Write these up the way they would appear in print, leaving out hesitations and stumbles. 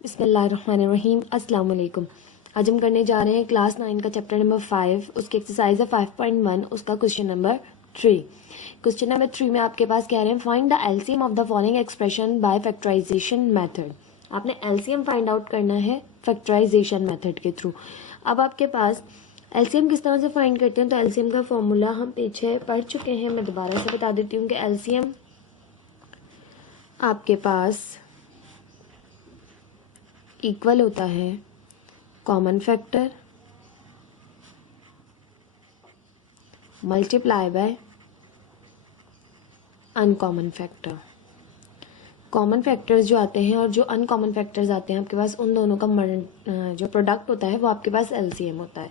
बिस्मिल्लाहिर्रहमानिर्रहीम। अस्सलाम वालेकुम। आज हम करने जा रहे हैं क्लास 9 का चैप्टर नंबर 5, उसकी एक्सरसाइज है 5.1, उसका क्वेश्चन नंबर 3। क्वेश्चन नंबर 3 में आपके पास कह रहे हैं find the LCM of the following expression by factorization method. आपने एलसीएम फाइंड आउट करना है फैक्टराइजेशन मेथड के थ्रू। अब आपके पास एलसीएम किस तरह से फाइंड करते हैं, तो एलसीएम का फॉर्मूला हम पीछे पढ़ चुके हैं, मैं दोबारा से बता देती हूँ कि एलसीएम आपके पास इक्वल होता है common factor multiply by uncommon factor. Common factors जो आते हैं और जो अनकॉमन फैक्टर्स आते हैं आपके पास, उन दोनों का जो प्रोडक्ट होता है वो आपके पास एलसीएम होता है।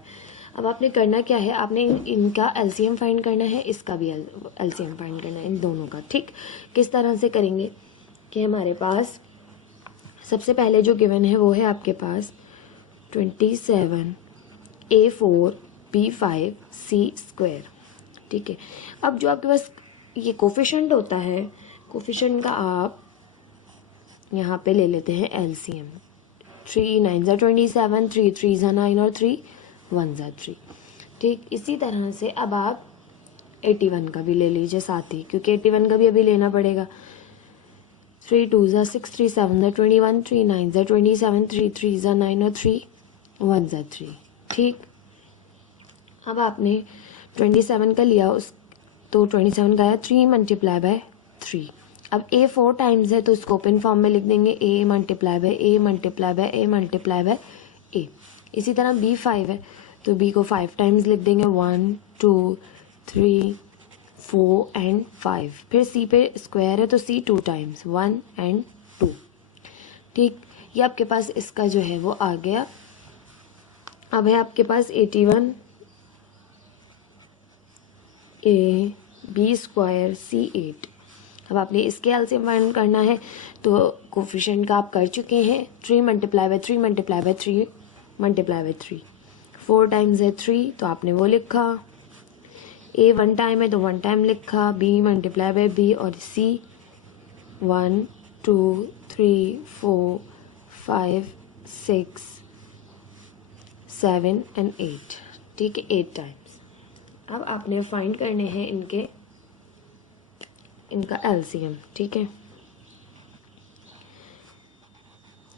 अब आपने करना क्या है, आपने इनका एलसीएम फाइंड करना है, इसका भी एलसीएम फाइंड करना है, इन दोनों का। ठीक, किस तरह से करेंगे कि हमारे पास सबसे पहले जो गिवन है वो है आपके पास 27 A4 B5 C²। ठीक है, अब जो आपके पास ये कोफिशिएंट होता है, कोफिशिएंट का आप यहाँ पे ले लेते हैं एलसीएम। 3 9 ज़ा 27, 3 3 ज़ा 9 और 3 1 ज़ा 3। ठीक, इसी तरह से अब आप 81 का भी ले लीजिए साथ ही, क्योंकि 81 का भी अभी लेना पड़ेगा। 3 2 ज़ा 6, 3 7 ज़ा 21, 3 9 ज़ा 27, 3 3 ज़ा 9 और 3 1 ज़ा 3। ठीक, अब आपने 27 का लिया, उस तो 27 का आया 3 मल्टीप्लाई बाय 3। अब A 4 टाइम्स है तो इसको ओपन फॉर्म में लिख देंगे A multiply by A multiply by A multiply by A। इसी तरह B 5 है तो B को 5 टाइम्स लिख देंगे, 1 2 3 4 एंड 5। फिर C पे स्क्वायर है तो C 2 टाइम्स, 1 एंड 2। ठीक, ये आपके पास इसका जो है वो आ गया। अब है आपके पास 81 A B² C8। अब आपने इसके एलसीएम फाइंड करना है, तो कोफिशिएंट का आप कर चुके हैं, 3 multiply by 3 multiply by 3 multiply by 3। 4 times है 3 तो आपने वो लिखा, A 1 टाइम है तो 1 टाइम लिखा, B मल्टीप्लाई बाय B और C 1 2 3 4 5 6 7 एंड 8। ठीक है, 8 टाइम्स। अब आपने फाइंड करने हैं इनका एलसीएम। ठीक है,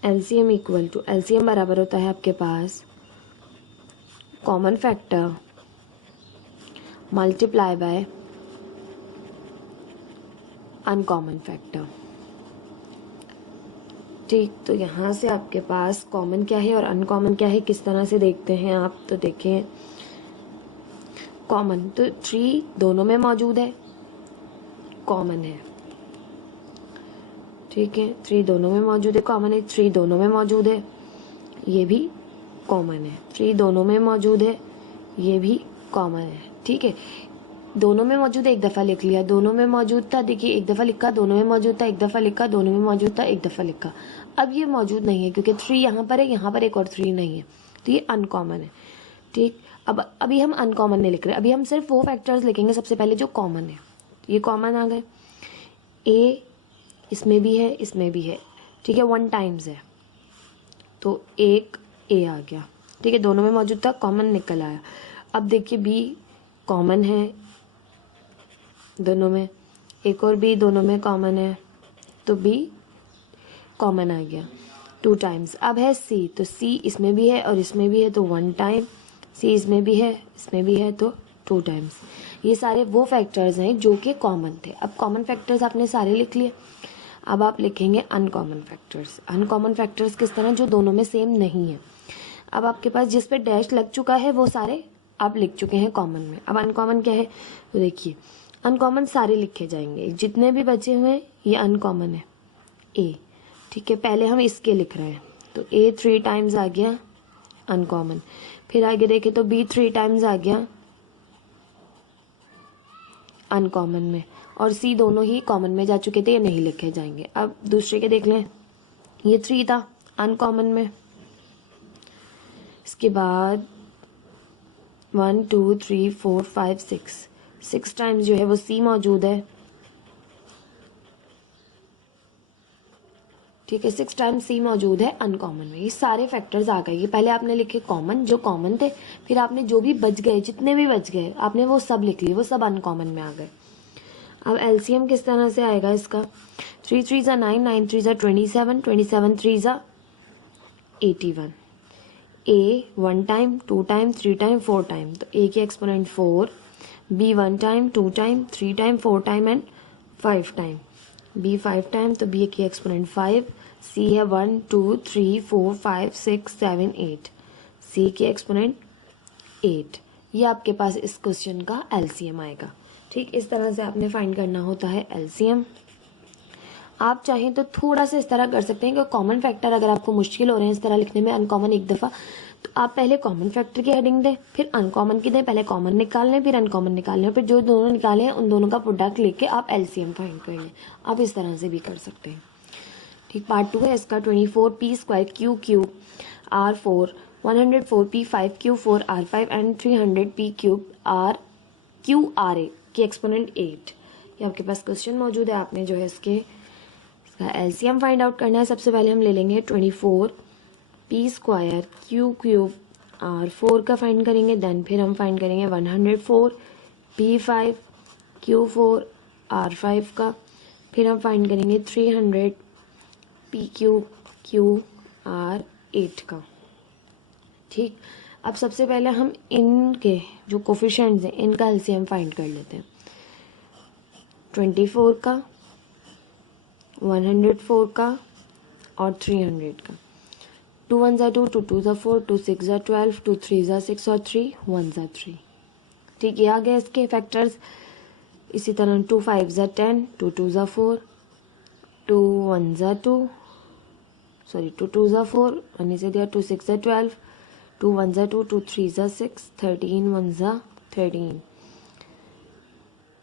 एलसीएम इक्वल टू, एलसीएम बराबर होता है आपके पास common factor multiply by uncommon factor. ठीक, तो यहाँ से आपके पास कॉमन क्या है और अनकॉमन क्या है किस तरह से देखते हैं आप, तो देखें कॉमन तो 3 दोनों में मौजूद है, कॉमन है। ठीक है, 3 दोनों में मौजूद है, कॉमन है। 3 दोनों में मौजूद है, ये भी कॉमन है। 3 दोनों में मौजूद है, ये भी कॉमन है। ठीक है, दोनों में मौजूद है, एक दफ़ा लिख लिया, दोनों में मौजूद था, देखिए एक दफ़ा लिखा, दोनों में मौजूद था, एक दफ़ा लिखा, दोनों में मौजूद था, एक दफ़ा लिखा। अब ये मौजूद नहीं है क्योंकि 3 यहाँ पर है, यहाँ पर एक और 3 नहीं है, तो ये अनकॉमन है। ठीक, अब अभी हम अनकॉमन नहीं लिख रहे, अभी हम सिर्फ वो फैक्टर्स लिखेंगे सबसे पहले जो कॉमन है। ये कॉमन आ गए, ए इसमें भी है, इसमें भी है। ठीक है, 1 टाइम्स है तो एक ए आ गया। ठीक है, दोनों में मौजूद था, कॉमन निकल आया। अब देखिए बी कॉमन है दोनों में, एक और बी दोनों में कॉमन है तो बी कॉमन आ गया 2 टाइम्स। अब है सी, तो सी इसमें भी है और इसमें भी है तो 1 टाइम, सी इसमें भी है, इसमें भी है तो 2 टाइम्स। ये सारे वो फैक्टर्स हैं जो कि कॉमन थे। अब कॉमन फैक्टर्स आपने सारे लिख लिए, अब आप लिखेंगे अनकॉमन फैक्टर्स। अनकॉमन फैक्टर्स किस तरह, जो दोनों में सेम नहीं है। अब आपके पास जिस पे डैश लग चुका है वो सारे आप लिख चुके हैं कॉमन में। अब अनकॉमन क्या है, तो देखिए अनकॉमन सारे लिखे जाएंगे, जितने भी बचे हुए हैं ये अनकॉमन है ए। ठीक है, पहले हम इसके लिख रहे हैं तो ए 3 टाइम्स आ गया अनकॉमन। फिर आगे देखें तो बी 3 टाइम्स आ गया अनकॉमन में, और सी दोनों ही कॉमन में जा चुके थे, ये नहीं लिखे जाएंगे। अब दूसरे के देख लें, ये 3 था अनकॉमन में, इसके बाद 1 2 3 4 5 6 टाइम्स जो है वो सी मौजूद है। ठीक है, 6 टाइम्स सी मौजूद है अनकॉमन में। ये सारे फैक्टर्स आ गए। ये पहले आपने लिखे कॉमन, जो कॉमन थे, फिर आपने जो भी बच गए, जितने भी बच गए आपने वो सब लिख लिए, वो सब अनकॉमन में आ गए। अब एलसीएम किस तरह से आएगा इसका? 3 3 ज़ा 9, 9 3 ज़ा 27, 27 3 ज़ा 81। A 1 time, 2 time, 3 time, 4 time, तो ए की exponent 4, B 1 time, 2 time, 3 time, 4 time and 5 time, B 5 time, तो बी की एक्सपोनेंट 5, सी है 1 2 3 4 5 6 7 8, सी की एक्सपोनेंट 8। ये आपके पास इस क्वेश्चन का एलसीएम आएगा। ठीक, इस तरह से आपने फाइंड करना होता है एलसीएम। आप चाहें तो थोड़ा सा इस तरह कर सकते हैं कि कॉमन फैक्टर अगर आपको मुश्किल हो रहे हैं इस तरह लिखने में, अनकॉमन एक दफ़ा, तो आप पहले कॉमन फैक्टर की हेडिंग दें, फिर अनकॉमन की दें, पहले कॉमन निकाल लें, फिर अनकॉमन निकाल लें, फिर जो दोनों निकाले हैं उन दोनों का प्रोडक्ट लेके आप एलसीएम फाइंड कर लें। आप इस तरह से भी कर सकते हैं। ठीक, पार्ट 2 है इसका। 24 P square Q cube R 4, 104 P 5 Q 4 R 5 and 300 P cube R Q R A की एक्सपोनेंट 8। ये आपके पास क्वेश्चन मौजूद है। आपने जो है इसका एलसीएम फाइंड आउट करना है। सबसे पहले हम ले लेंगे 24 P square Q cube R 4 का फाइंड करेंगे, देन फिर हम फाइंड करेंगे 104 पी 5 क्यू 4 आर 5 का, फिर हम फाइंड करेंगे 300 पी क्यूब क्यू आर 8 का। ठीक, अब सबसे पहले हम इनके जो कोफिशिएंट्स हैं इनका एलसीएम फाइंड कर लेते हैं। 24 का, 104 का और 300 का। 2 1 ज़ा 2, 2 2 ज़ा 4, 2 6 ज़ा 12, 2 3 ज़ा 6 और 3 1 ज़ा 3। ठीक, ये आ गए इसके फैक्टर्स। इसी तरह 2 5 ज़ा 10, 2 2 ज़ा 4, 2 1 ज़ा 2, सॉरी 2 2 ज़ा 4, वन से दिया, 2 6 ज़ा 12, 2 1 ज़ा 2, 2 3 ज़ा 6, 13 1 ज़ा 13।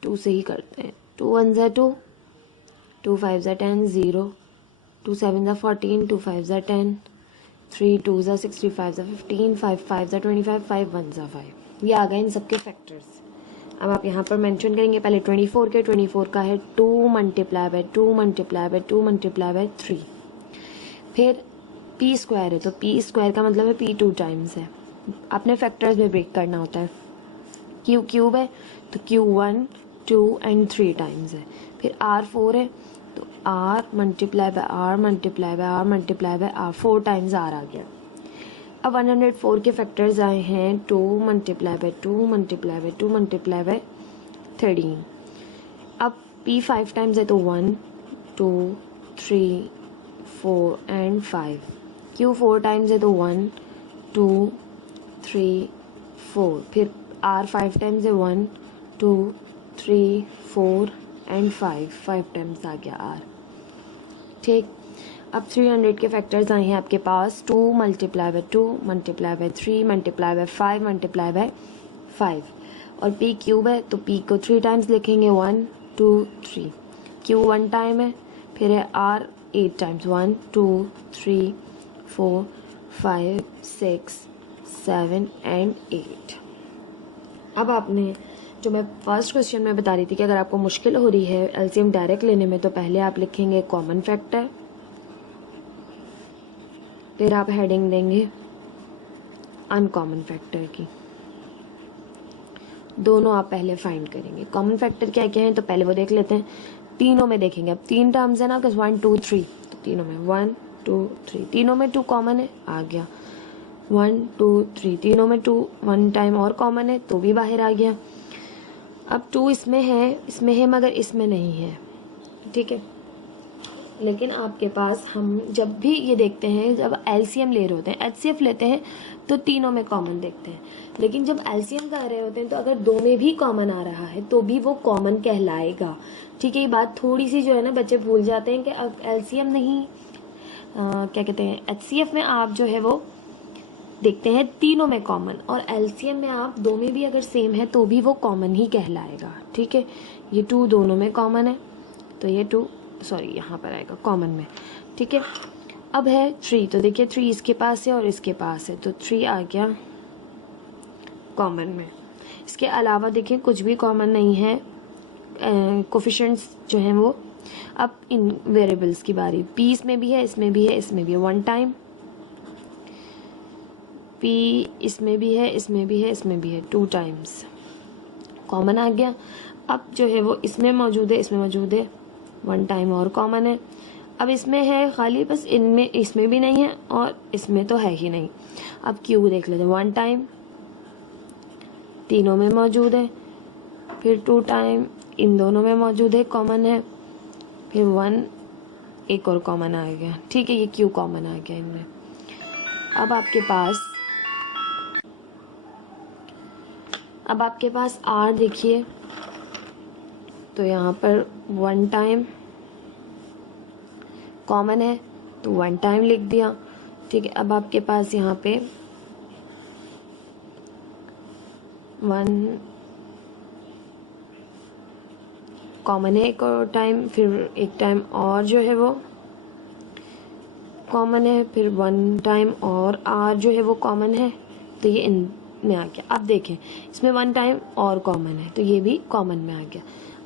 2 से ही करते हैं। 2 1 ज़ा 2, 2 5 ज़ा 10 0, 2 7 ज़ा 14, 2 5 ज़ा 10, 3 2 ज़ा 6, 3 5 ज़ा 15, 5 5 ज़ा 25, 5 1 ज़ा 5। ये आ गए इन सबके फैक्टर्स। अब आप यहाँ पर मेंशन करेंगे पहले 24 के। 24 का है 2 multiply by 2 multiply by 2 multiply bye 3। फिर पी स्क्वायर है तो पी स्क्वायर का मतलब है पी 2 टाइम्स है। आपने फैक्टर्स में ब्रेक करना होता है। क्यू क्यूब है तो क्यू 1 2 एंड 3 टाइम्स है। फिर आर 4 है तो R multiply by R multiply by R multiply by R, 4 times R आ गया। अब 104 के फैक्टर्स आए हैं 2 multiply by 2 multiply by 2 multiply by 13। अब पी 5 टाइम्स है तो 1 2 3 4 एंड 5। क्यू 4 टाइम्स है तो 1 2 3 4। फिर आर 5 टाइम्स है 1 2 3 4 एंड 5 टाइम्स आ गया आर। ठीक, अब 300 के फैक्टर्स आए हैं आपके पास 2 multiply by 2 multiply bye 3 multiply by 5 multiply by 5। और पी क्यूब है तो पी को 3 टाइम्स लिखेंगे 1 2 3। क्यू 1 टाइम है, फिर है आर 8 टाइम्स 1 2 3 4 5 6 7 एंड 8। अब आपने जो मैं फर्स्ट क्वेश्चन में बता रही थी कि अगर आपको मुश्किल हो रही है एलसीएम डायरेक्ट लेने में तो पहले आप लिखेंगे कॉमन फैक्टर, फिर आप हेडिंग देंगे अनकॉमन फैक्टर की। दोनों आप पहले फाइंड करेंगे। कॉमन फैक्टर क्या क्या है तो पहले वो देख लेते हैं। तीनों में देखेंगे। अब 3 टर्म्स है ना, 1 2 3, तो तीनों में 1 2 3, तीनों में 2 कॉमन है, आ गया 1 2 3। तीनों में 2 1 टाइम और कॉमन है तो भी बाहर आ गया। अब 2 इसमें है मगर इसमें नहीं है। ठीक है, लेकिन आपके पास हम जब भी ये देखते हैं, जब एलसीएम ले रहे होते हैं, एचसीएफ लेते हैं तो तीनों में कॉमन देखते हैं। लेकिन जब एलसीएम कर रहे होते हैं तो अगर 2 में भी कॉमन आ रहा है तो भी वो कॉमन कहलाएगा। ठीक है, ये बात थोड़ी सी जो है ना बच्चे भूल जाते हैं कि अब एलसीएम नहीं क्या कहते हैं, एचसीएफ में आप जो है वो देखते हैं तीनों में कॉमन, और एलसीएम में आप 2 में भी अगर सेम है तो भी वो कॉमन ही कहलाएगा। ठीक है, ये 2 दोनों में कॉमन है तो ये 2 सॉरी यहाँ पर आएगा कॉमन में। ठीक है, अब है 3 तो देखिए 3 इसके पास है और इसके पास है तो 3 आ गया कॉमन में। इसके अलावा देखिए कुछ भी कॉमन नहीं है, कोफिशिएंट्स जो हैं वो अब इन वेरिएबल्स की बारी, पी इसमें भी है, इसमें भी है, इसमें भी है, 1 टाइम, पी इसमें भी है, इसमें भी है, इसमें भी है, 2 टाइम्स, कॉमन आ गया। अब जो है वो इसमें मौजूद है, इसमें मौजूद है, 1 टाइम और कॉमन है। अब इसमें है खाली, बस इनमें इसमें भी नहीं है और इसमें तो है ही नहीं। अब क्यू देख लेते हैं, 1 टाइम, तीनों में मौजूद है, फिर 2 टाइम, इन दोनों में मौजूद है, कॉमन है, फिर 1 एक और कॉमन आ गया। ठीक है, ये क्यू कॉमन आ गया इनमें। अब आपके पास आर देखिए, तो यहाँ पर 1 टाइम कॉमन है तो 1 टाइम लिख दिया। ठीक है, अब आपके पास यहाँ पे 1 कॉमन है एक और टाइम, फिर एक टाइम और जो है वो कॉमन है, फिर 1 टाइम और आर जो है वो कॉमन है, तो ये इन में आ गया। अब देखें, इसमें 1 टाइम और कॉमन है तो ये भी कॉमन में आ गया।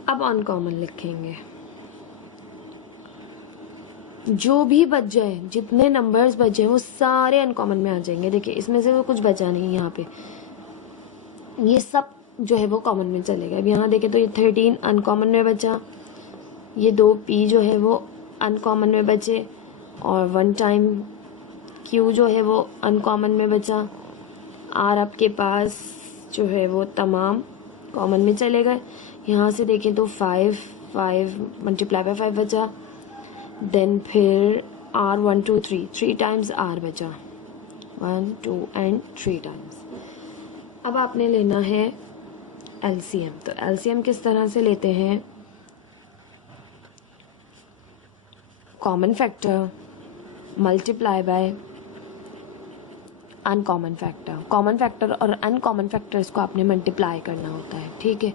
अब अनकॉमन लिखेंगे, जो भी बच जाए, जितने नंबर्स बचे वो सारे अनकॉमन में आ जाएंगे। देखिए इसमें से तो कुछ बचा नहीं, यहाँ पे ये सब जो है वो कॉमन में चलेगा। अब यहाँ देखें तो ये 13 अनकॉमन में बचा, ये 2 पी जो है वो अनकॉमन में बचे, और 1 टाइम क्यू जो है वो अनकॉमन में बचा। आर आपके पास जो है वो तमाम कॉमन में चले गए। यहाँ से देखें तो 5 मल्टीप्लाई बाय 5 बचा, देन फिर आर 1 2 3 टाइम्स आर बचा, 1 2 एंड 3 टाइम्स। अब आपने लेना है एलसीएम। तो एलसीएम किस तरह से लेते हैं, common factor multiply by uncommon factor. Common factor और अनकॉमन फैक्टर्स को आपने मल्टीप्लाई करना होता है। ठीक है,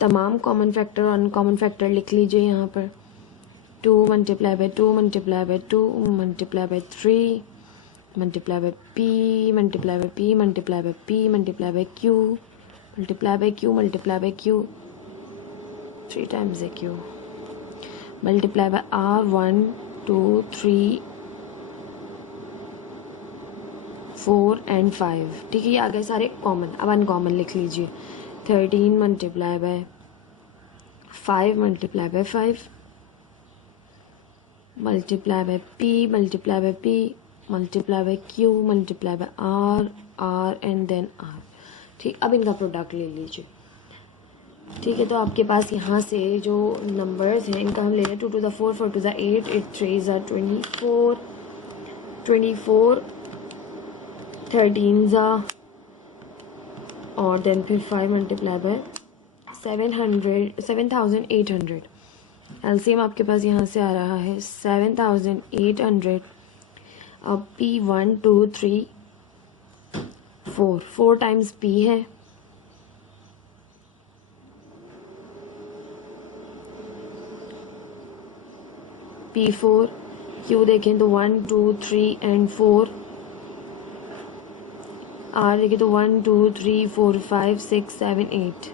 तमाम कॉमन फैक्टर और अनकॉमन फैक्टर लिख लीजिए यहाँ पर। 2 multiply by 2 multiply by 2 multiply bye 3 multiply by P multiply by P multiply by P multiply by Q multiply by Q multiply by Q, 3 times है Q, multiply by are 1 2 3 4 and 5। ठीक है, ये आ गए सारे कॉमन। अब uncommon लिख लीजिए, 13 multiply by 5 multiply by 5 multiply by P multiply by P multiply by Q multiply by R and then R. ठीक, अब इनका प्रोडक्ट ले लीजिए। ठीक है, तो आपके पास यहाँ से जो नंबर्स हैं इनका हम ले लें, 2 to the 4 4 to the 8 8 3 are 24 13 और देन फिर 5 मल्टीप्लाई बाय 7800। एलसीएम आपके पास यहाँ से आ रहा है 7800। अब P 1 2 3 4 टाइम्स P है, P4 Q देखें तो 1 2 3 एंड 4, आर देखें तो 1 2 3 4 5 6 7 8,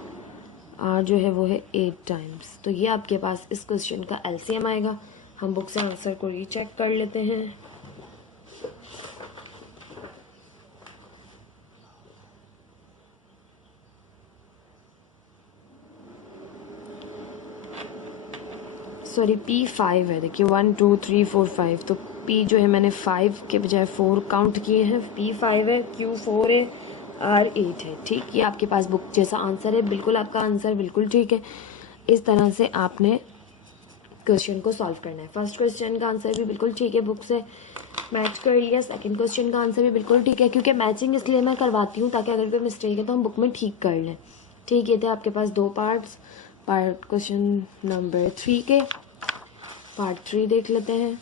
आर जो है वो है 8 टाइम्स। तो ये आपके पास इस क्वेश्चन का एलसीएम आएगा। हम बुक से आंसर को रीचेक कर लेते हैं। सॉरी, P5 है, देखिए 1 2 3 4 5, तो P जो है मैंने 5 के बजाय 4 काउंट किए हैं। P5 है, Q 4 है, R 8 है। ठीक, ये आपके पास बुक जैसा आंसर है, बिल्कुल आपका आंसर बिल्कुल ठीक है। इस तरह से आपने क्वेश्चन को सॉल्व करना है। फर्स्ट क्वेश्चन का आंसर भी बिल्कुल ठीक है, बुक से मैच कर लिया। सेकंड क्वेश्चन का आंसर भी बिल्कुल ठीक है, क्योंकि मैचिंग इसलिए मैं करवाती हूँ ताकि अगर कोई मिस्टेक है तो हम बुक में ठीक कर लें। ठीक, ये थे आपके पास 2 पार्ट्स। पार्ट क्वेश्चन नंबर 3 के पार्ट 3 देख लेते हैं।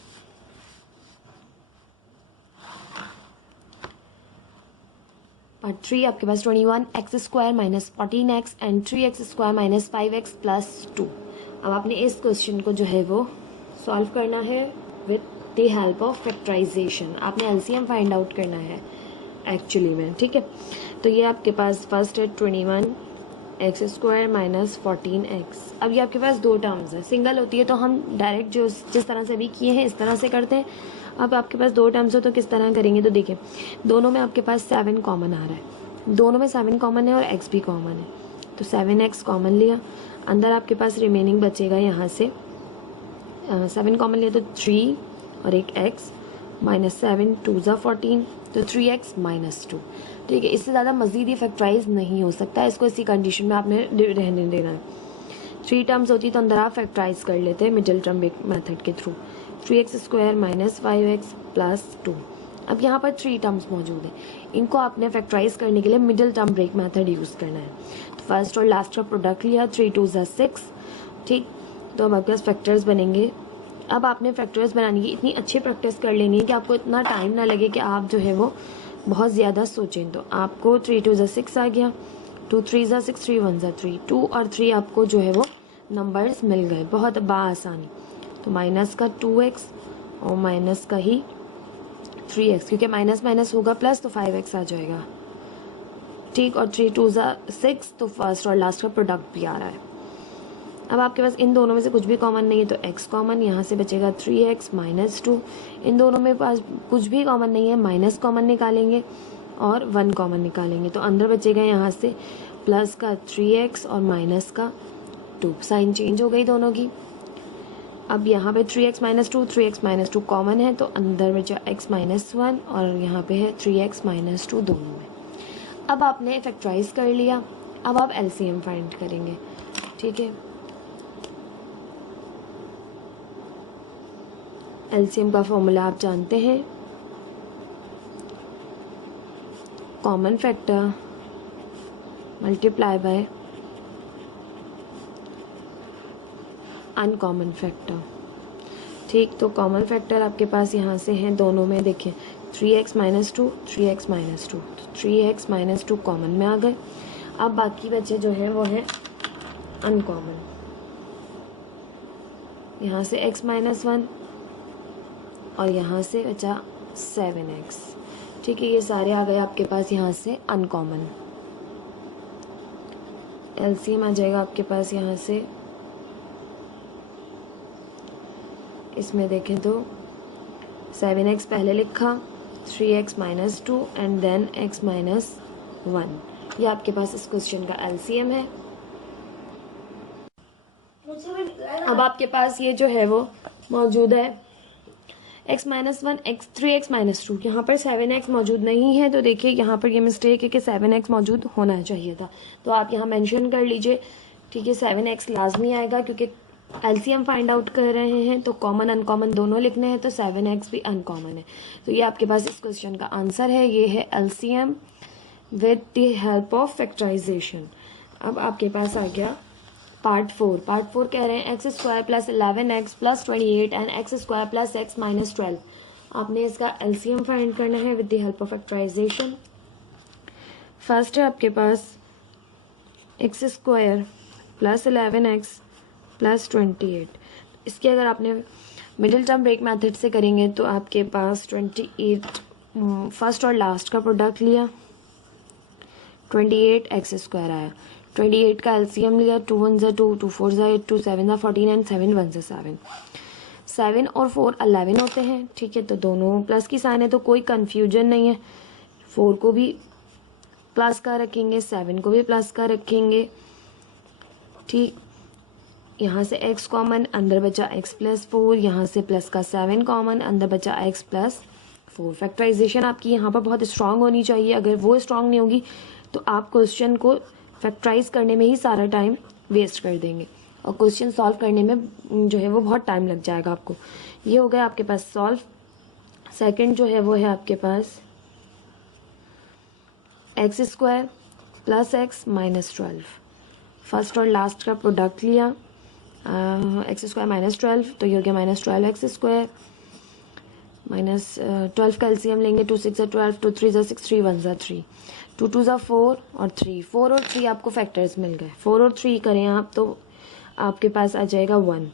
पार्ट 3 आपके पास 21x² minus 14x and 3x² minus 5x plus 2। अब आपने इस क्वेश्चन को जो है वो सॉल्व करना है with the help of factorization. आपने एलसीएम फाइंड आउट करना है एक्चुअली में। ठीक है, तो ये आपके पास फर्स्ट है 21 एक्स स्क्वायर माइनस 14x। अब ये आपके पास दो टर्म्स है, सिंगल होती है तो हम डायरेक्ट जो जिस तरह से अभी किए हैं इस तरह से करते हैं। अब आपके पास दो टर्म्स हो तो किस तरह करेंगे, तो देखिए दोनों में आपके पास 7 कॉमन आ रहा है, दोनों में 7 कॉमन है और x भी कॉमन है, तो 7x कॉमन लिया, अंदर आपके पास रिमेनिंग बचेगा यहाँ से 7 कॉमन लिया तो 3 और एक x माइनस 7 2 ज़ा 14 तो 3x माइनस 2। ठीक है, इससे ज़्यादा मज़ीद ये फैक्टराइज नहीं हो सकता, इसको इसी कंडीशन में आपने रहने देना है। 3 टर्म्स होती तो अंदर आप फैक्टराइज कर लेते हैं मिडिल टर्म मेथड के through, 3x square minus 5x plus 2। अब यहाँ पर 3 टर्म्स मौजूद हैं, इनको आपने फैक्टराइज करने के लिए middle term break method use करना है। तो फर्स्ट और लास्ट का प्रोडक्ट लिया, 3 2 ज़ा 6। ठीक, तो अब आपके पास फैक्टर्स बनेंगे। अब आपने फैक्टर्स बनाने की इतनी अच्छी प्रैक्टिस कर लेनी है कि आपको इतना टाइम ना लगे कि आप जो है वो बहुत ज़्यादा सोचें। तो आपको 3 2 ज़ा 6 आ गया, 2 3 ज़ा 6 3 1 ज़ा 3, 2 और 3 आपको जो है वो नंबर्स मिल गए बहुत बासानी। तो माइनस का 2x और माइनस का ही 3x, क्योंकि माइनस माइनस होगा प्लस तो 5x आ जाएगा। ठीक, और 3 2 ज़ा 6 तो फर्स्ट और लास्ट का प्रोडक्ट भी आ रहा है। अब आपके पास इन दोनों में से कुछ भी कॉमन नहीं है तो x कॉमन, यहाँ से बचेगा 3x माइनस 2। इन दोनों में पास कुछ भी कॉमन नहीं है, माइनस कॉमन निकालेंगे और 1 कॉमन निकालेंगे, तो अंदर बचेगा यहाँ से प्लस का 3x और माइनस का 2। साइन चेंज हो गई दोनों की। अब यहाँ पे 3x minus 2 3x minus 2 common है, तो अंदर बचा x माइनस 1 और यहाँ पे है 3x माइनस 2 दोनों में। अब आपने फैक्टराइज कर लिया, अब आप LCM फाइंड करेंगे। ठीक है, LCM का फॉर्मूला आप जानते हैं, common factor multiply by uncommon factor. ठीक, तो कॉमन फैक्टर आपके पास यहाँ से हैं दोनों में, देखिए 3x माइनस 2 3x माइनस 2, तो 3x माइनस 2 कॉमन में आ गए। अब बाकी बचे जो है वो है अनकॉमन, यहाँ से x माइनस 1 और यहाँ से बचा 7x। ठीक है, ये सारे आ गए आपके पास यहाँ से अनकॉमन। LCM आ जाएगा आपके पास यहाँ से, इसमें देखें तो 7x पहले लिखा, 3x minus 2 and then x minus 1। ये आपके पास इस क्वेश्चन का LCM है। अब आपके पास ये जो है वो मौजूद है x minus 1 x 3x minus 2, यहाँ पर 7x मौजूद नहीं है, तो देखिए यहाँ पर ये मिस्टेक है कि 7x मौजूद होना चाहिए था, तो आप यहाँ मेंशन कर लीजिए। ठीक है, 7x लाजमी आएगा क्योंकि LCM फाइंड आउट कर रहे हैं, तो कॉमन अनकॉमन दोनों लिखने हैं, तो 7x भी अनकॉमन है। तो ये आपके पास इस क्वेश्चन का आंसर है, ये है LCM with the help of factorization. अब आपके पास आ गया पार्ट 4। पार्ट 4 कह रहे हैं X square plus 11x plus 28 and X square plus x minus 12। आपने इसका LCM फाइंड करना है with the help of factorization. First है आपके पास X square plus 11x plus 28। इसके अगर आपने मिडिल टर्म ब्रेक मेथड से करेंगे तो आपके पास 28 फर्स्ट और लास्ट का प्रोडक्ट लिया, 28 एक्स स्क्वायर आया, 28 का LCM लिया, 2 1 ज़ा 2 2 4 ज़ा 8 2 7 ज़ा 14 एंड 7 1 ज़ा 7। 7 और 4 11 होते हैं। ठीक है, तो दोनों प्लस की साइन है तो कोई कन्फ्यूजन नहीं है, 4 को भी प्लस का रखेंगे, 7 को भी प्लस का रखेंगे। ठीक, यहाँ से x कॉमन, अंदर बचा x प्लस 4, यहाँ से प्लस का 7 कॉमन, अंदर बचा x प्लस 4। फैक्टराइजेशन आपकी यहाँ पर बहुत स्ट्रांग होनी चाहिए, अगर वो स्ट्रांग नहीं होगी तो आप क्वेश्चन को फैक्टराइज करने में ही सारा टाइम वेस्ट कर देंगे और क्वेश्चन सॉल्व करने में जो है वो बहुत टाइम लग जाएगा आपको। ये हो गया आपके पास सॉल्व। सेकंड जो है वो है आपके पास X square plus X minus 12। First और लास्ट का प्रोडक्ट लिया, एक्स स्क्वायर माइनस 12, तो ये हो गया माइनस 12 एक्स स्क्वायर माइनस 12 का LCM लेंगे, 2 6 ज़ा 12 2 3 ज़ा 6 3 1 ज़ा 3 2 2 ज़ा 4 और 3 4 और 3 आपको फैक्टर्स मिल गए। 4 और 3 करें आप तो आपके पास आ जाएगा 1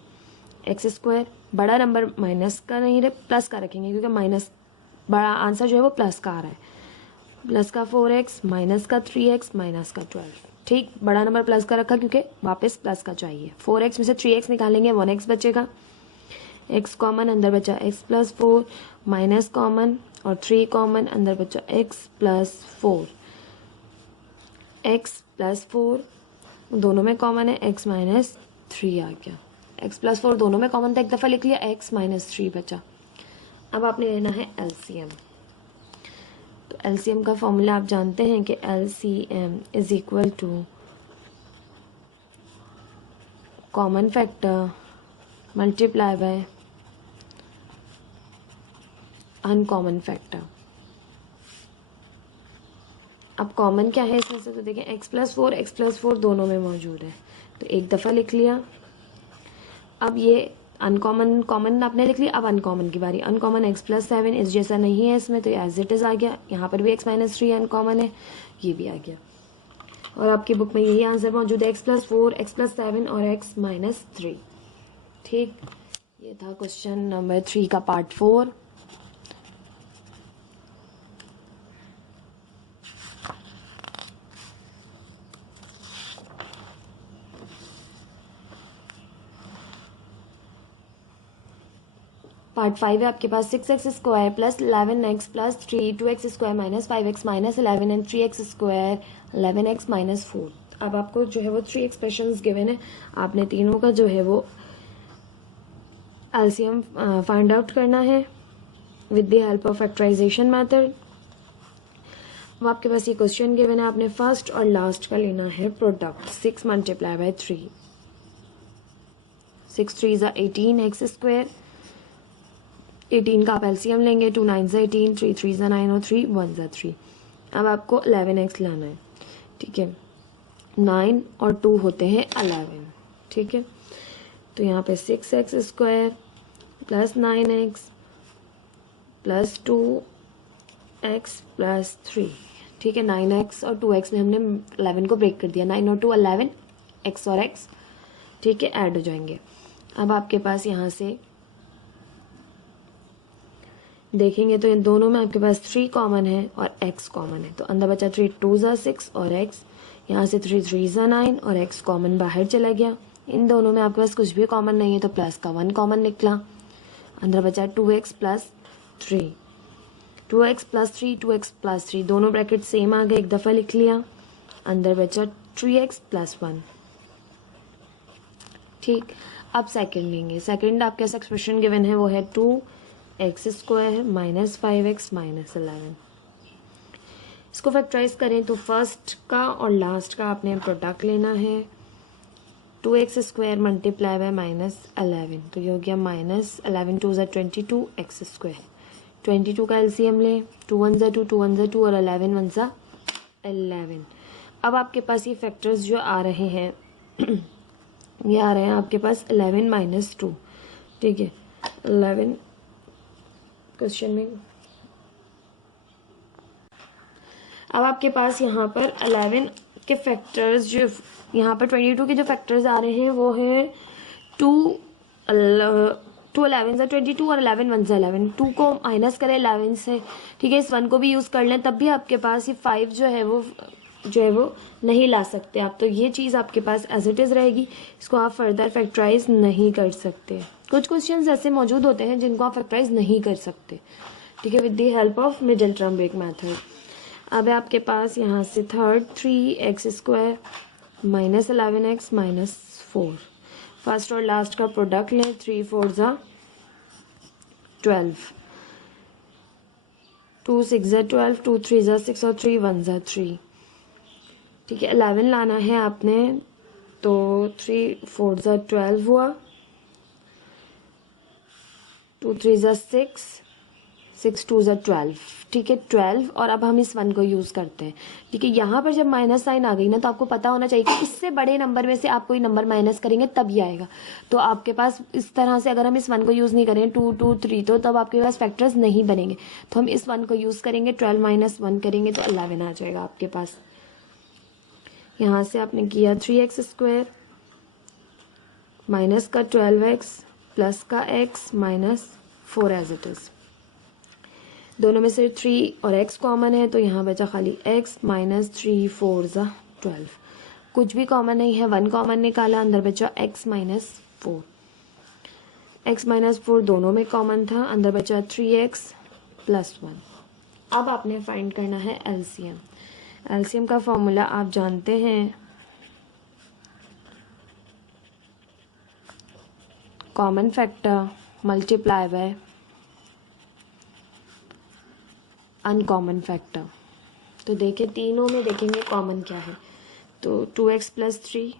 एक्स स्क्वायर। बड़ा नंबर माइनस का नहीं रहे, प्लस का रखेंगे क्योंकि माइनस बड़ा आंसर जो है वो प्लस का आ रहा है। प्लस का 4x माइनस का 3x माइनस का 12। ठीक, बड़ा नंबर प्लस का रखा क्योंकि वापस प्लस का चाहिए। 4x में से 3x निकालेंगे, 1x बचेगा, x कॉमन, अंदर बचा x प्लस 4, माइनस कॉमन और 3 कॉमन, अंदर बचा x प्लस 4, x प्लस 4 दोनों में कॉमन है, x माइनस 3 आ गया। x प्लस 4 दोनों में कॉमन था, एक दफ़ा लिख लिया, x माइनस 3 बचा। अब आपने लेना है LCM। तो LCM का फॉर्मूला आप जानते हैं कि LCM is equal to common factor multiply by uncommon factor. अब कॉमन क्या है इसमें से, तो देखें x प्लस 4 दोनों में मौजूद है, तो एक दफ़ा लिख लिया। अब ये अनकॉमन कॉमन आपने लिख लिया, अब अनकॉमन की बारी। अनकॉमन x प्लस 7 इस जैसा नहीं है इसमें, तो एज इट इज़ आ गया। यहाँ पर भी x माइनस 3 अनकॉमन है, ये भी आ गया। और आपकी बुक में यही आंसर मौजूद है, x प्लस 4, x प्लस 7 और x माइनस 3। ठीक, ये था क्वेश्चन नंबर 3 का पार्ट 4। पार्ट 5 है आपके पास 6x square plus 11x plus 3, 2x square minus 5x minus 11 and 3x square 11x minus 4। अब आपको जो है वो 3 एक्सप्रेशंस गिवन है, आपने तीनों का जो है वो एलसीएम फाइंड आउट करना है with the help of factorization method. अब आपके पास ये क्वेश्चन गिवन है, आपने फर्स्ट और लास्ट का लेना है प्रोडक्ट। 6 मल्टीप्लाई बाय 3, 6 3 ज़ा 18x स्क्वायर, 18 का आप एलसीएम लेंगे, 2 9 ज़ा 18, 3 3 ज़ा 9 और 3 1 ज़ा 3। अब आपको 11x लाना है, ठीक है। 9 और 2 होते हैं 11, ठीक है। तो यहाँ पे 6x square plus 9x plus 2x plus 3, ठीक है। 9x और 2x में हमने 11 को ब्रेक कर दिया, 9 और 2 11, x और x, ठीक है, ऐड हो जाएंगे। अब आपके पास यहाँ से देखेंगे तो इन दोनों में आपके पास 3 कॉमन है और x कॉमन है, तो अंदर बचा 3 2 ज़ा 6 और x, यहाँ से 3 3 ज़ा 9 और x कॉमन बाहर चला गया। इन दोनों में आपके पास कुछ भी कॉमन नहीं है, तो प्लस का 1 कॉमन निकला, अंदर बचा 2x plus 3, 2x plus 3, 2x plus 3 दोनों ब्रैकेट सेम आ गए, एक दफ़ा लिख लिया, अंदर बचा 3x प्लस 1, ठीक। अब सेकंड लेंगे, सेकंड आपके पास एक्सप्रेशन गिवन है वो है 2x square minus 5x minus 11। इसको फैक्टराइज करें तो फर्स्ट का और लास्ट का आपने प्रोडक्ट लेना है, 2x square multiply by minus 11, तो ये हो गया माइनस 11 2 ज़ा 22x स्क्वायर। 22 का एलसीएम लें, 2 1 ज़ा 2, 2 1 ज़ा 2 और 11 1 ज़ा 11। अब आपके पास ये फैक्टर्स जो आ रहे हैं ये आ रहे हैं आपके पास 11 माइनस 2, ठीक है। 11 क्वेश्चन में अब आपके पास यहाँ पर 11 के फैक्टर्स जो यहाँ पर 22 के जो फैक्टर्स आ रहे हैं वो है 2 11 ज़ा 22 और 11 1 ज़ा 11। 2 को माइनस करें 11 से, ठीक है, इस 1 को भी यूज़ कर लें, तब भी आपके पास ये 5 जो है वो नहीं ला सकते आप, तो ये चीज़ आपके पास एज इट इज़ रहेगी, इसको आप फर्दर फैक्टराइज नहीं कर सकते। कुछ क्वेश्चंस ऐसे मौजूद होते हैं जिनको आप फैक्टराइज नहीं कर सकते, ठीक है, with the help of middle term break method. अब आपके पास यहाँ से third 3x square minus 11x minus 4, first और लास्ट का प्रोडक्ट लें, 3 4 ज़ा 12, 2 6 ज़ा 12, 2 3 ज़ा 6 और 3 1 ज़ा 3, ठीक है। 11 लाना है आपने, तो 3 4 ज़ा 12 हुआ, 2 3 ज़ा 6, 6 2 ज़ा 12, ठीक है, 12। और अब हम इस 1 को यूज़ करते हैं, ठीक है। यहाँ पर जब माइनस साइन आ गई ना, तो आपको पता होना चाहिए कि इससे बड़े नंबर में से आप कोई नंबर माइनस करेंगे तब ये आएगा। तो आपके पास इस तरह से अगर हम इस 1 को यूज़ नहीं करें 2 2 3, तो तब आपके पास फैक्टर्स नहीं बनेंगे, तो हम इस 1 को यूज़ करेंगे, 12 माइनस 1 करेंगे तो 11 आ जाएगा आपके पास। यहाँ से आपने किया 3x स्क्वायर माइनस का 12x प्लस का x minus 4 as it is, दोनों में से 3 और x कॉमन है, तो यहाँ बचा खाली x माइनस 3 4 ज़ा 12। कुछ भी कॉमन नहीं है, 1 कॉमन निकाला, अंदर बचा x माइनस 4। x माइनस 4 दोनों में कॉमन था, अंदर बचा 3x प्लस 1। अब आपने फाइंड करना है एलसीएम। एलसीएम का फॉर्मूला आप जानते हैं, common factor multiply by uncommon factor. तो देखिए तीनों में देखेंगे कॉमन क्या है, तो 2x प्लस 3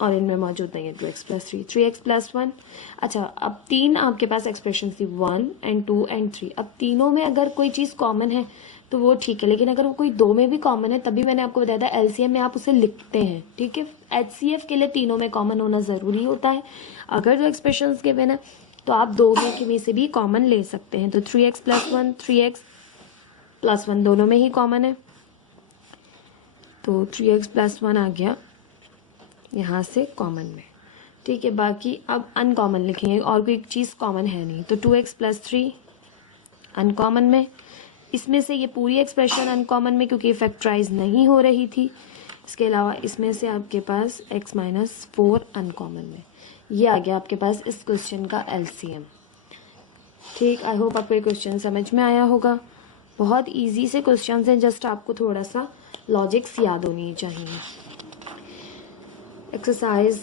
और इनमें मौजूद नहीं है 2x प्लस 3, 3x प्लस 1। अच्छा, अब 3 आपके पास एक्सप्रेशन थी 1 एंड 2 एंड 3। अब तीनों में अगर कोई चीज़ कॉमन है तो वो ठीक है, लेकिन अगर वो कोई 2 में भी कॉमन है, तभी मैंने आपको बताया था एलसीएम में आप उसे लिखते हैं, ठीक है। एचसीएफ के लिए तीनों में कॉमन होना ज़रूरी होता है। अगर जो एक्सप्रेशन गिवन है तो आप 2 में से भी कॉमन ले सकते हैं। तो 3x प्लस 1, 3x प्लस 1 दोनों में ही कॉमन है, तो 3x प्लस 1 आ गया यहाँ से कॉमन में, ठीक है। बाकी अब अनकॉमन लिखेंगे, और कोई चीज़ कॉमन है नहीं, तो 2x प्लस 3 अनकॉमन में। इसमें से ये पूरी एक्सप्रेशन अनकॉमन में क्योंकि फैक्टराइज नहीं हो रही थी। इसके अलावा इसमें से आपके पास x माइनस 4 अनकॉमन में। ये आ गया आपके पास इस क्वेश्चन का एलसीएम, ठीक। आई होप आपको ये क्वेश्चन समझ में आया होगा। बहुत इजी से क्वेश्चन हैं, जस्ट आपको थोड़ा सा लॉजिक्स याद होनी चाहिए। एक्सरसाइज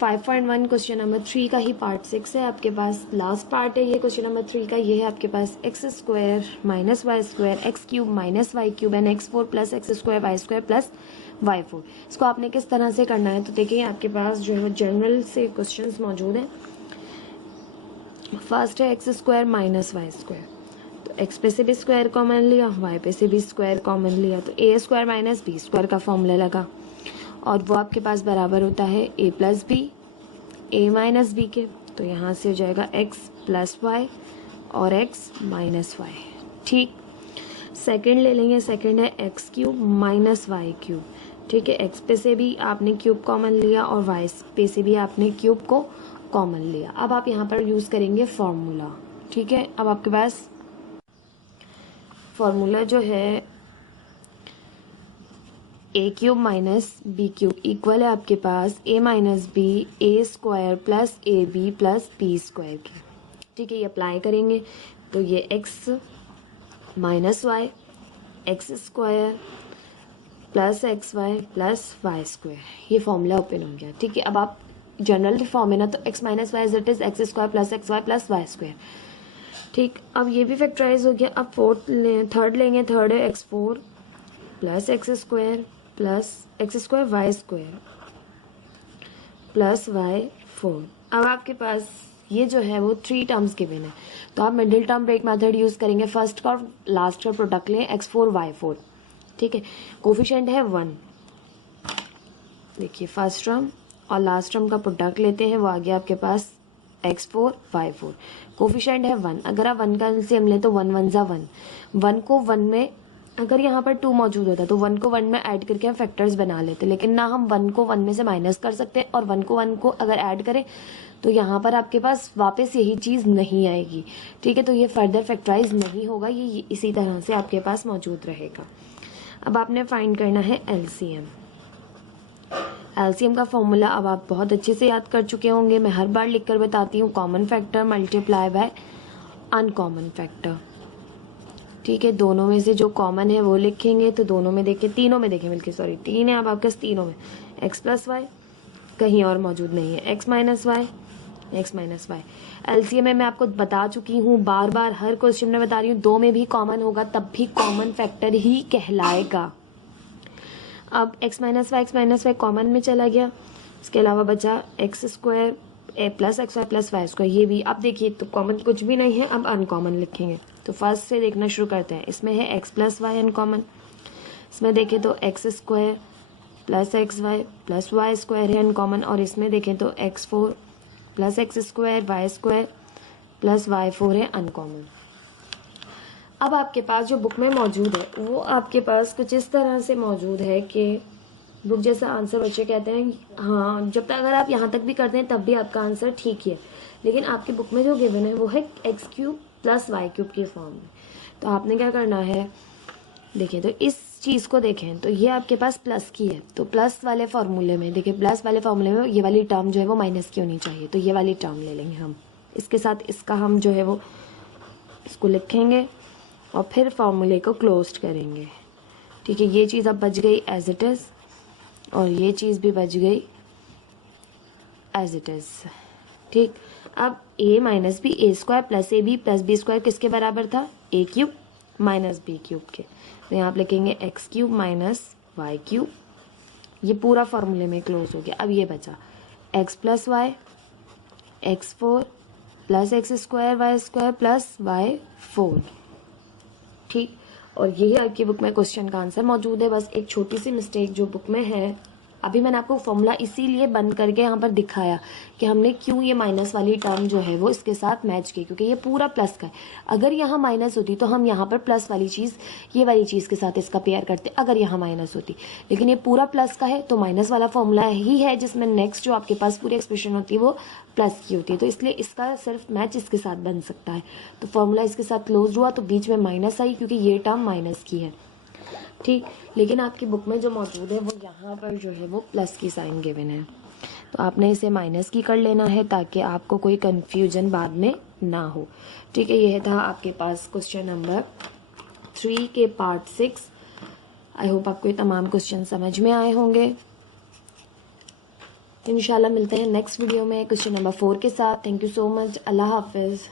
5.1 क्वेश्चन नंबर 3 का ही पार्ट 6 है आपके पास, लास्ट पार्ट है ये क्वेश्चन नंबर 3 का। ये है आपके पास x square minus Y square X cube minus Y cube and x4 plus X square Y square plus y4। इसको आपने किस तरह से करना है, तो देखिए आपके पास जो है जनरल से क्वेश्चंस मौजूद हैं। फर्स्ट है X square minus Y square, तो x पे से भी स्क्वायर कॉमन लिया, y पे से भी स्क्वायर कॉमन लिया, तो A square minus B square का फॉर्मूला लगा, और वो आपके पास बराबर होता है a plus B A minus B के। तो यहाँ से हो जाएगा x प्लस वाई और x माइनस वाई, ठीक। सेकंड ले लेंगे, सेकंड है X cube minus Y cube, ठीक है। x पे से भी आपने क्यूब कॉमन लिया और y पे से भी आपने क्यूब को कॉमन लिया। अब आप यहाँ पर यूज़ करेंगे फॉर्मूला, ठीक है। अब आपके पास फॉर्मूला जो है A cube minus B cube equal है आपके पास A minus B A square plus A B plus B square के, ठीक है। ये अप्लाई करेंगे तो ये X minus Y X square plus X Y plus Y square, ये फॉर्मूला ओपन हो गया, ठीक है। अब आप जनरल फॉर्म है ना, तो X minus Y it is X square plus X Y plus Y square, ठीक। अब ये भी फैक्टराइज हो गया। अब थर्ड लेंगे, थर्ड है x4 plus X square plus X square Y square plus y4। अब आपके पास ये जो है वो 3 टर्म्स गिवन है, तो आप middle term break method use करेंगे। फर्स्ट का और लास्ट का प्रोडक्ट लें x4 y4, ठीक है। कोफिशिएंट है 1, देखिए फर्स्ट टर्म और लास्ट टर्म का प्रोडक्ट लेते हैं, वो आ गया आपके पास x4 y4। कोफिशिएंट है 1, अगर आप 1 का एलसीएम लें तो 1 1 जा 1, 1 को 1 में अगर यहाँ पर 2 मौजूद होता तो 1 को 1 में ऐड करके हम फैक्टर्स बना लेते, लेकिन ना हम 1 को 1 में से माइनस कर सकते और 1 को 1 को अगर ऐड करें तो यहाँ पर आपके पास वापस यही चीज़ नहीं आएगी, ठीक है। तो ये फर्दर फैक्टराइज नहीं होगा, ये इसी तरह से आपके पास मौजूद रहेगा। अब आपने फाइंड करना है एलसीएम। एलसीएम का फॉर्मूला अब आप बहुत अच्छे से याद कर चुके होंगे, मैं हर बार लिख कर बताती हूँ। Common factor multiply by uncommon factor, ठीक है। दोनों में से जो कॉमन है वो लिखेंगे, तो दोनों में देखें, तीनों में देखें बल्कि सॉरी 3 है अब आपके पास, तीनों में x प्लस वाई कहीं और मौजूद नहीं है, x minus Y X minus Y. LCM में मैं आपको बता चुकी हूँ, बार बार हर क्वेश्चन में बता रही हूँ, 2 में भी कॉमन होगा तब भी कॉमन फैक्टर ही कहलाएगा। अब x माइनस वाई कॉमन में चला गया, इसके अलावा बचा X square A plus X Y plus Y square, ये भी अब देखिए तो कॉमन कुछ भी नहीं है। अब अनकॉमन लिखेंगे, तो फर्स्ट से देखना शुरू करते हैं। इसमें है x प्लस वाई अनकॉमन, इसमें देखें तो X square plus X Y plus Y square है अनकॉमन, और इसमें देखें तो x4 plus X square Y square plus y4 है अनकॉमन। अब आपके पास जो बुक में मौजूद है वो आपके पास कुछ इस तरह से मौजूद है कि बुक जैसा आंसर बच्चे कहते हैं हाँ, जब तक अगर आप यहाँ तक भी करते हैं तब भी आपका आंसर ठीक ही है, लेकिन आपकी बुक में जो गिवन है वो है x³ प्लस y³ के फॉर्म में। तो आपने क्या करना है, देखिए तो इस चीज़ को देखें तो ये आपके पास प्लस की है, तो प्लस वाले फार्मूले में देखिए, प्लस वाले फार्मूले में ये वाली टर्म जो है वो माइनस की होनी चाहिए, तो ये वाली टर्म ले लेंगे हम, इसके साथ इसका हम जो है वो इसको लिखेंगे और फिर फार्मूले को क्लोज करेंगे। ठीक है, ये चीज़ अब बच गई एज इट इज़ और ये चीज़ भी बच गई एज इट इज़। ठीक, अब a minus B A square plus A B plus B square किसके बराबर था, A cube minus B cube के, तो यहाँ आप लिखेंगे X cube minus Y cube, ये पूरा फार्मूले में क्लोज हो गया। अब ये बचा X plus Y X four plus X square Y square plus Y four. ठीक, और यही आपकी बुक में क्वेश्चन का आंसर मौजूद है। बस एक छोटी सी मिस्टेक जो बुक में है, अभी मैंने आपको फॉर्मूला इसीलिए बंद करके यहाँ पर दिखाया कि हमने क्यों ये माइनस वाली टर्म जो है वो इसके साथ मैच की, क्योंकि ये पूरा प्लस का है। अगर यहाँ माइनस होती तो हम यहाँ पर प्लस वाली चीज़ ये वाली चीज़ के साथ इसका पेयर करते, अगर यहाँ माइनस होती, लेकिन ये पूरा प्लस का है तो माइनस वाला फॉर्मूला ही है जिसमें नेक्स्ट जो आपके पास पूरी एक्सप्रेशन होती है वो प्लस की होती है, तो इसलिए इसका सिर्फ मैच इसके साथ बन सकता है। तो फॉर्मूला इसके साथ क्लोज हुआ तो बीच में माइनस आई क्योंकि ये टर्म माइनस की है। ठीक, लेकिन आपकी बुक में जो मौजूद है वो यहाँ पर जो है वो प्लस की साइन गिवन है, तो आपने इसे माइनस की कर लेना है ताकि आपको कोई कन्फ्यूजन बाद में ना हो। ठीक है, यह था आपके पास क्वेश्चन नंबर 3 के पार्ट 6। आई होप आपको ये तमाम क्वेश्चन समझ में आए होंगे। इंशाल्लाह मिलते हैं नेक्स्ट वीडियो में क्वेश्चन नंबर 4 के साथ। थैंक यू सो मच, अल्लाह हाफिज़।